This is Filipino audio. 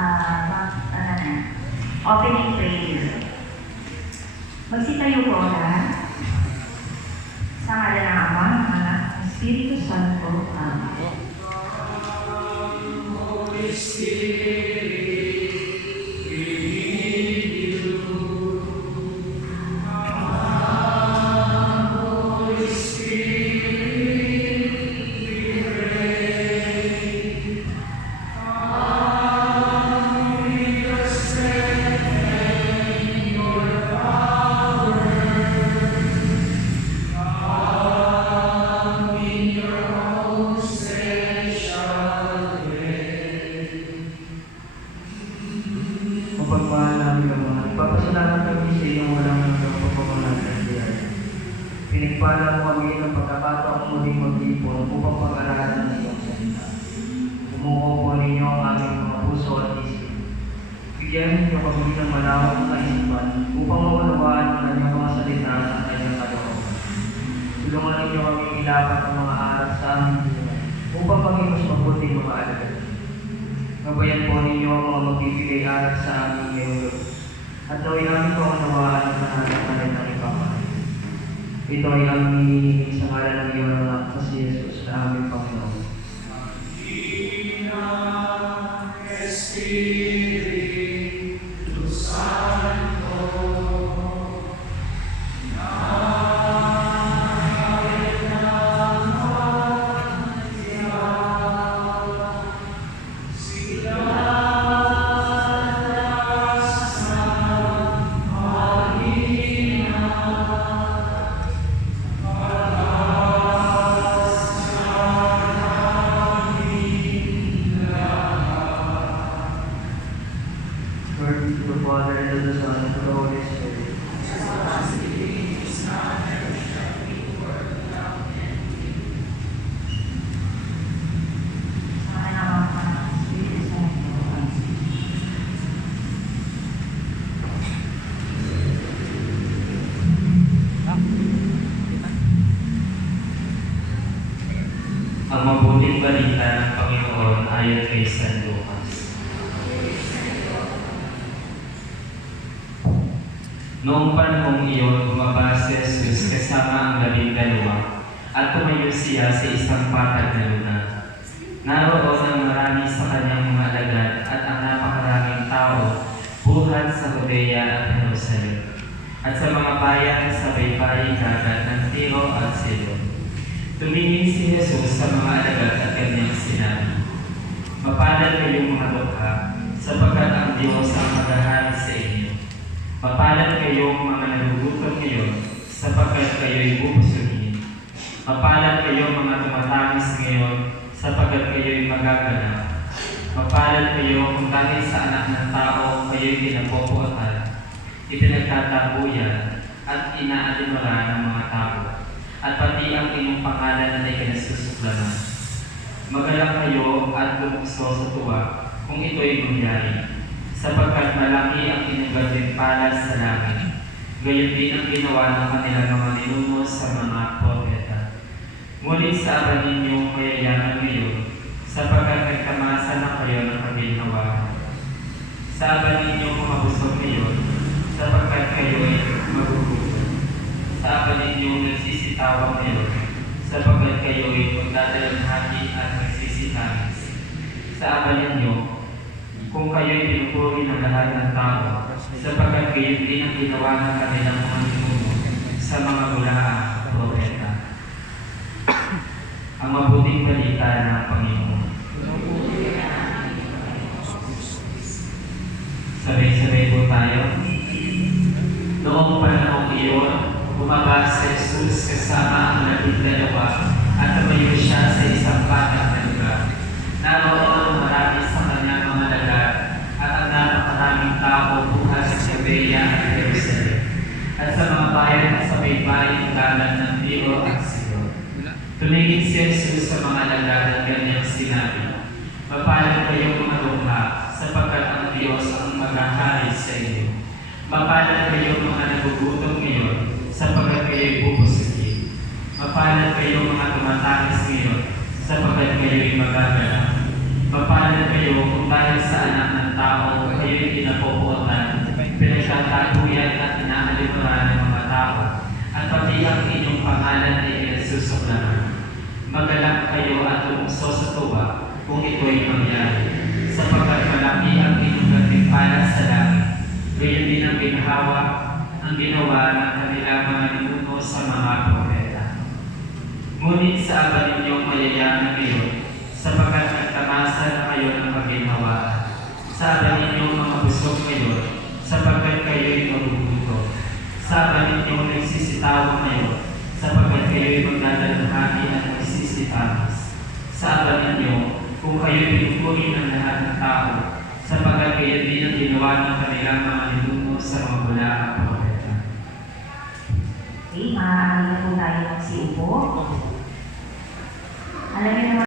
opening prayer. Magsitayo po na sa ngalan ng Ama, ng Anak, ng Espiritu Santo. Amen. Holy Spirit, pagmahal namin ang mga ipapasalamat kami sa iyong walang hanggang pagpapamahal ng Diyos. Pinagpala mo kami ng pagkakataong muling mag-ipon upang pag-aralan ng iyong salita. Umuho po ninyo ang aming mga puso at isip. Bigyan ninyo kami ng malawak na kaisipan upang maunawaan ang kanyang mga salita at kanyang kalooban. Tulungan ninyo kami ilapat ang mga aral sa aming buhay upang maging mas mabuting mga alagad. Gabayan po ninyo ang mga magbibigay aral sa aming ngayon at naway aming paunawaan ang pananampalan ng ipamahal. Ito ay aming hinihingi sa ngalan ng iyong anak na si Jesus na aming Panginoon. Espiritu Santo, glory to the Father, and to the Son, and to the Holy Spirit. Sa ngalan ng Ama, ng Espiritu Santo. Amen. Ang mabuting balita ng Panginoon ayon kay San Lucas. Noong panahong iyon, bumaba si Jesus kasama ang 12 at tumayo siya sa isang patag na lugar. Naroon ang marami sa kanyang mga alagad at ang napakaraming tao buhat sa Judea at Jerusalem at sa mga bayan sa baybayin dagat ng Tiro at Sidon. Tumingin si Jesus sa mga alagad at kanyang sinabi, "Mapalad kayong mga dukha, sapagkat ang Diyos ang maghahari sa inyo. Mapalad kayong mga nagugutom ngayon, sapagkat kayo'y bubusugin. Mapalad kayong mga tumatamis ngayon, sapagkat kayo'y magaganap. Mapalad kayo kung dahil sa anak ng tao kayo'y pinapopuotan, ipinagtatabuyan, at inaalimala ng mga tao, at pati ang inyong pangalan ay kinasusuklaman. Magalak kayo at lumukso sa tuwa kung ito'y mangyari, sapagkat malaki ang inyong pala sa langit. Gayon din ang ginawa ng kanilang mga ninuno sa mga propeta. Ngunit sa aba ninyong mayayaman ngayon, sapagkat nagtamasa na kayo ng kaginhawa. Sa aba ninyong mga busog ngayon, sapagkat kayo'y magugutom. Sa aba ninyong nagsisitawang ngayon, sapagkat kayo'y magdadalanghagi at nagsisitamis. Sa aba ninyo, kung kayo'y pinupuri ng lahat ng tao, sapagkat kayo din ang ginawa ng kanilang mga ninuno sa mga mulaang propeta. Ang mabuting balita ng Panginoon. Sabay-sabay po tayo. Noong panahong iyon, bumaba si Jesus kasama ang 12 at tumayo siya sa isang patag na lugar. Naroon marami sa kanyang mga alagad at ang napakaraming tao buhat sa Judea at Jerusalem at sa mga bayan sa baybayin dagat ng Tiro at Sidon. Tumingin si Jesus sa mga alagad at kanyang sinabi, "Mapalad kayong mga dukha, sapagkat ang Diyos ang maghahari sa inyo. Mapalad kayong mga nagugutom ngayon, sapagkat kayo'y bubusugin. Mapalad kayong mga tumatamis ngayon, sapagkat kayo'y magaganap. Mapalad kayo kung dahil sa anak ng tao kayo'y kinapupuotan, pinagtataguyan at inaalimuran ng mga tao, at pati ang inyong pangalan ay pinagsusuklaman. Magalak kayo at lumukso sa tuwa kung ito'y mangyari, sapagkat malaki ang inyong gantimpala sa langit. Gayon din ang ginhawa ang ginawa ng kanilang mga ninuno sa mga propeta. Ngunit sa aba ninyong mayayaman ngayon, sapagkat nagtamasa na kayo ng pagginhawaan. Sa aba ninyong mga busog ngayon, sapagkat kayo'y magugutom. Sa aba ninyong nagsisitawang ngayon, sapagkat kayo'y magdadalahani at magsisitamis. Sa aba ninyo, kung kayo'y pinupuri ng lahat ng tao, sapagkat kayo din ang ginawa ng kanilang mga ninuno sa mga bulaang propeta. Okay, maaari na po tayo magsiupo. Alam niyo naman